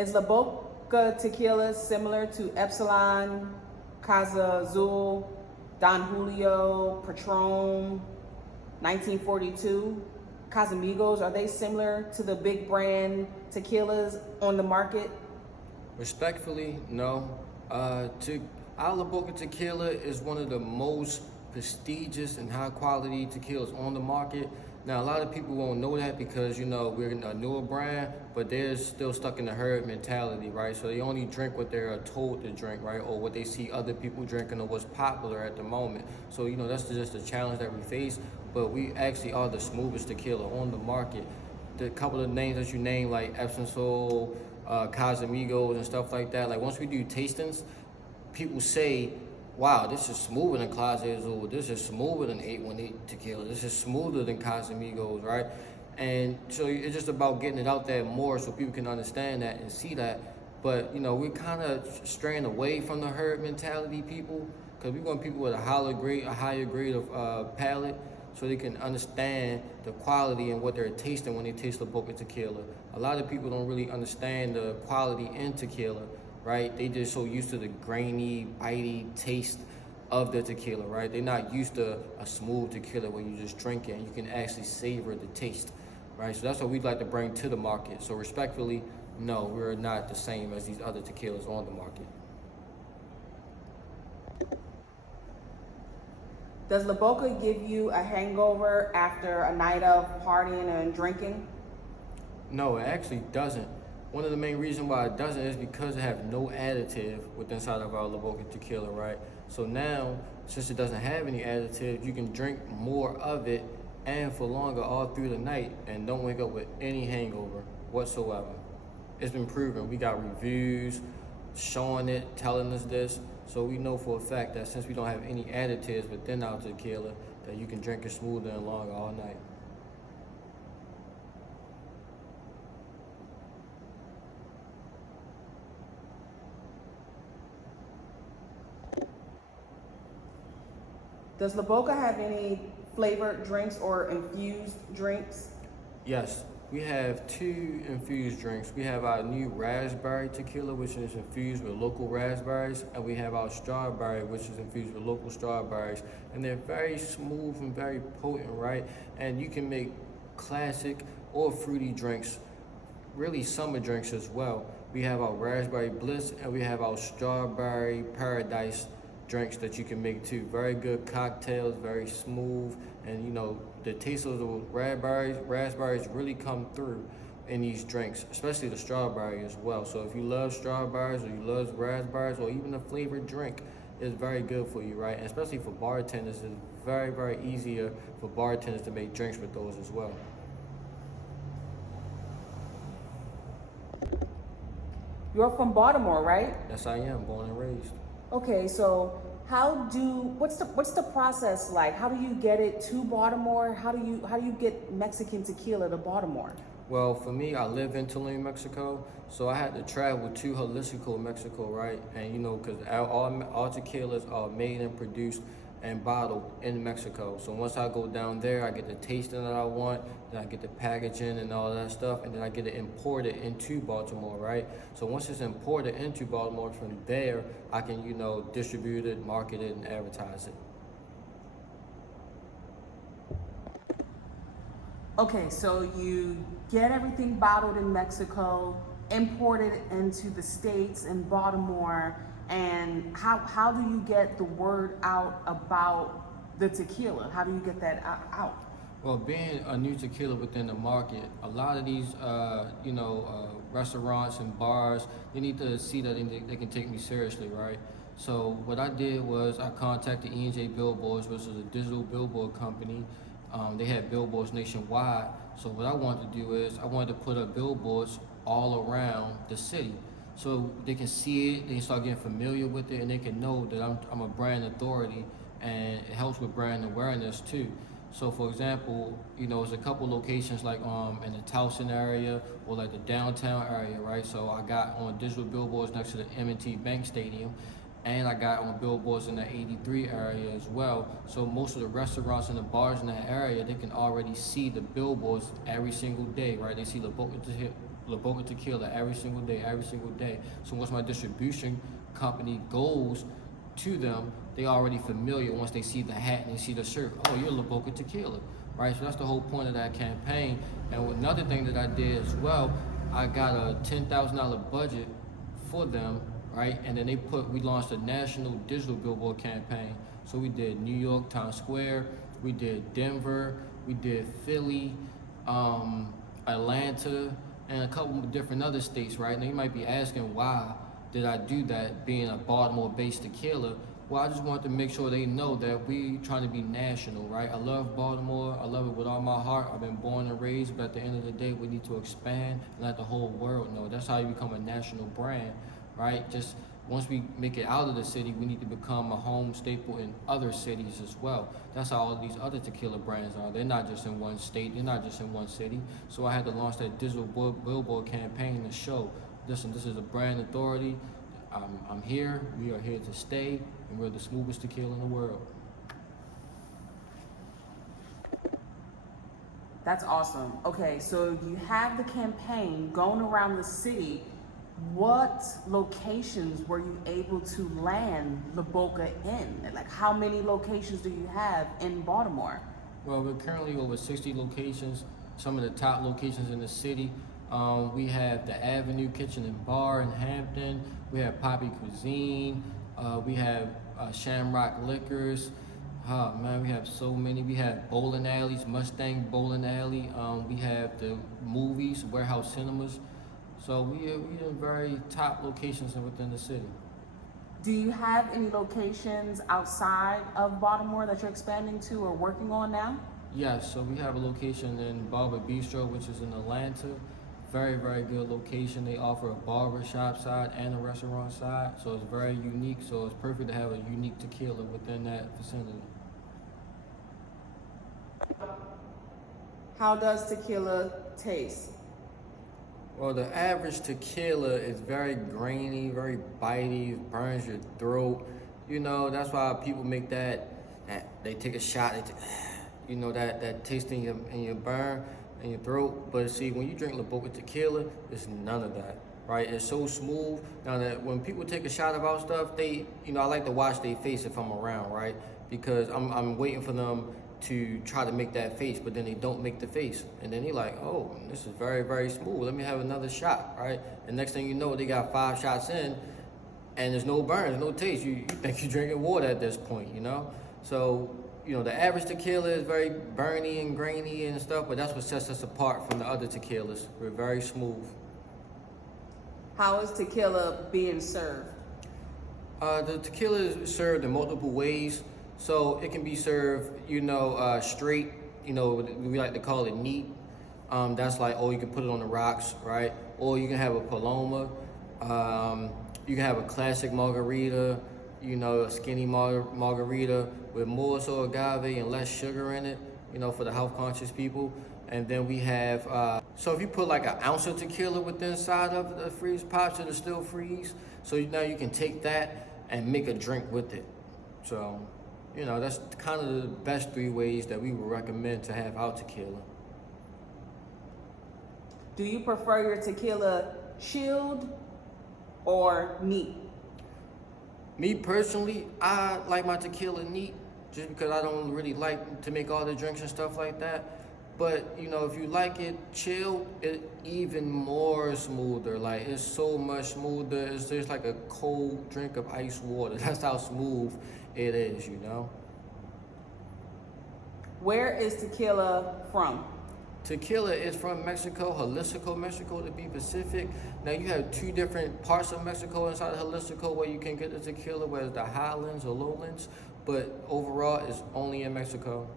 Is La Boca tequila similar to Epsilon, Casa Azul, Don Julio, Patron, 1942, Casamigos? Are they similar to the big brand tequilas on the market? Respectfully, no. Our La Boca Tequila is one of the most prestigious and high quality tequilas on the market. Now, a lot of people won't know that because, we're a newer brand, but they're still stuck in the herd mentality, right? So they only drink what they're told to drink, right? Or what they see other people drinking or what's popular at the moment. So, that's just a challenge that we face, but we actually are the smoothest tequila on the market. The couple of names that you named, like Epsom Salt, Casamigos and stuff like that, like once we do tastings, people say, wow, this is smoother than Clase Azul, this is smoother than 818 tequila, this is smoother than Casamigos, right? And so it's just about getting it out there more so people can understand that and see that. But, we're kind of straying away from the herd mentality people because we want people with a higher grade of palate so they can understand the quality and what they're tasting when they taste La Boca Tequila. A lot of people don't really understand the quality in tequila, right? They just so used to the grainy, bitey taste of the tequila, right? They're not used to a smooth tequila where you just drink it and you can actually savor the taste, right? So that's what we'd like to bring to the market. So respectfully, no, we're not the same as these other tequilas on the market. Does La Boca give you a hangover after a night of partying and drinking? No, it actually doesn't. One of the main reasons why it doesn't is because it has no additive within inside of our La Boca Tequila, right? So now, since it doesn't have any additive, you can drink more of it and for longer all through the night and don't wake up with any hangover whatsoever. It's been proven. We got reviews showing it, telling us this. So we know for a fact that since we don't have any additives within our tequila, that you can drink it smoother and longer all night. Does La Boca have any flavored drinks or infused drinks? Yes, we have 2 infused drinks. We have our new raspberry tequila, which is infused with local raspberries, and we have our strawberry, which is infused with local strawberries. And they're very smooth and very potent, right? And you can make classic or fruity drinks, really summer drinks as well. We have our raspberry bliss and we have our strawberry paradise drinks that you can make too. Very good cocktails, very smooth, and the taste of the raspberries really come through in these drinks, especially the strawberry as well. So if you love strawberries or you love raspberries or even a flavored drink, it's very good for you, right? And especially for bartenders, it's very, very easier for bartenders to make drinks with those as well. You're from Baltimore, right? Yes, I am, born and raised. Okay, so what's the process like? How do you get it to Baltimore? How do you get Mexican tequila to Baltimore? Well, for me, I live in Tulum, Mexico, so I had to travel to Jalisco, Mexico, right? And because all tequilas are made and produced and bottled in Mexico. So once I go down there, I get the tasting that I want, then I get the packaging and all that stuff, and then I get it imported into Baltimore, right? So once it's imported into Baltimore, from there, I can, distribute it, market it, and advertise it. Okay, so you get everything bottled in Mexico, imported into the States in Baltimore, and how do you get the word out about the tequila? How do you get that out? Well, being a new tequila within the market, a lot of these, restaurants and bars, they need to see that they can take me seriously, right? So what I did was I contacted E&J Billboards, which is a digital billboard company. They had billboards nationwide. So what I wanted to do is I wanted to put up billboards all around the city, so they can see it, they can start getting familiar with it, and they can know that I'm a brand authority, and it helps with brand awareness too. So for example, there's a couple locations like in the Towson area or like the downtown area, right? So I got on digital billboards next to the M&T Bank Stadium, and I got on billboards in the 83 area as well. So most of the restaurants and the bars in that area, they can already see the billboards every single day, right? They see La Boca Tequila every single day, every single day. So once my distribution company goes to them, they already familiar once they see the hat and they see the shirt. Oh, you're La Boca Tequila, right? So that's the whole point of that campaign. And another thing that I did as well, I got a $10,000 budget for them, right? And then we launched a national digital billboard campaign. So we did New York, Times Square, we did Denver, we did Philly, Atlanta, and a couple of different other states, right? Now you might be asking, why did I do that being a Baltimore-based tequila? Well, I just wanted to make sure they know that we trying to be national, right? I love Baltimore. I love it with all my heart. I've been born and raised, but at the end of the day, we need to expand and let the whole world know. That's how you become a national brand, right? Just once we make it out of the city, we need to become a home staple in other cities as well. That's how all of these other tequila brands are. They're not just in one state. They're not just in one city. So I had to launch that digital billboard campaign to show, listen, this is a brand authority. I'm here. We are here to stay, and we're the smoothest tequila in the world. That's awesome. Okay, so you have the campaign going around the city. What locations were you able to land La Boca in? Like, how many locations do you have in Baltimore? Well, we're currently over 60 locations, some of the top locations in the city. We have the Avenue Kitchen and Bar in Hampton. We have Poppy Cuisine. We have Shamrock Liquors. Oh man, we have so many. We have bowling alleys, Mustang Bowling Alley. We have the movies, Warehouse Cinemas. So we in very top locations within the city. Do you have any locations outside of Baltimore that you're expanding to or working on now? Yes, so we have a location in Barber Bistro, which is in Atlanta. Very, very good location. They offer a barber shop side and a restaurant side, so it's very unique. So it's perfect to have a unique tequila within that vicinity. How does tequila taste? Well, the average tequila is very grainy, very bitey, it burns your throat. You know, that's why people make that they take a shot, you know, that taste in your burn in your throat. But see, when you drink La Boca Tequila, it's none of that, right? It's so smooth. Now that when people take a shot about stuff, I like to watch their face if I'm around, right? Because I'm waiting for them to try to make that face, but then they don't make the face. And then they're like, oh, this is very, very smooth. Let me have another shot, right? And next thing you know, they got 5 shots in and there's no burn, there's no taste. You think you're drinking water at this point, you know? So, you know, the average tequila is very burny and grainy and stuff, but that's what sets us apart from the other tequilas. We're very smooth. How is tequila being served? The tequila is served in multiple ways. So it can be served, straight, we like to call it neat. That's like, you can put it on the rocks, right? Or you can have a Paloma. You can have a classic margarita, a skinny margarita with more so agave and less sugar in it, for the health conscious people. And then we have, so if you put like an ounce of tequila within inside of the freeze pops, it'll still freeze. So now you can take that and make a drink with it. So, that's kind of the best 3 ways that we would recommend to have our tequila. Do you prefer your tequila chilled or neat? Me personally, I like my tequila neat just because I don't really like to make all the drinks and stuff like that. But, if you like it chilled, it's even more smoother. Like, it's so much smoother. It's just like a cold drink of ice water. That's how smooth it is, Where is tequila from? Tequila is from Mexico, Jalisco, Mexico, to be specific. Now, you have 2 different parts of Mexico inside of Jalisco where you can get the tequila, whether it's the highlands or lowlands. But overall, it's only in Mexico.